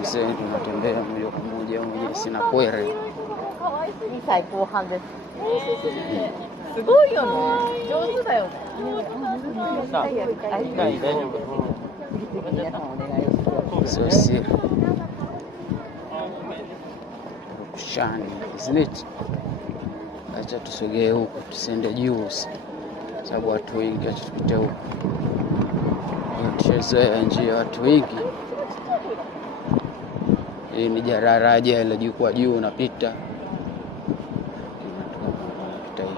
Mzee tunatembea moja kwa moja, mwenye sina kwere. 2歳後半です。すごいよね。上手だよね。大丈夫。So siri. Rukushani, isn't it? Acha tusogee huku, tusende juu. Sababu watu wengi, acha tupite huku. Tuchezoea njia watu wengi. Hii ni daraja ile juu kwa juu unapita. Unapita hivi.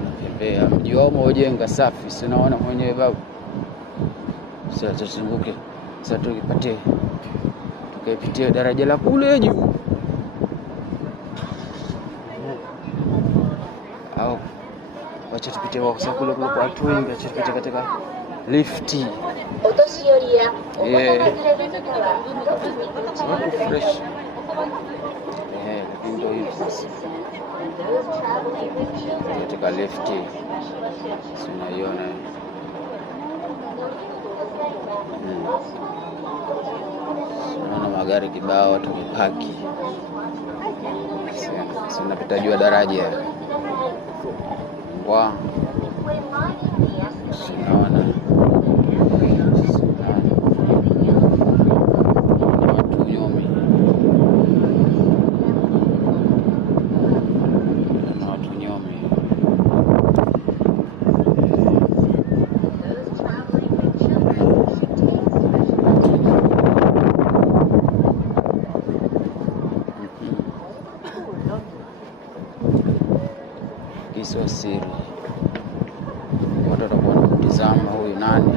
Unatembea mji wao umejenga safi, si unaona mwenyewe babu. Sasa tuzunguke. Sasa tukipitia daraja la kule juu. Au wacha tupite kwa sababu kule kwa watu wengi, acha tupite katika lifti. Fresh. Lakini ndio hivi sasa. Katika lifti. Tunaiona. Naona magari kibao tukipaki. Sasa napita juu ya daraja. Wow. Tunaona watu nyomi. Kiswa siri. Watu watakuwa wanamtizama huyu nani.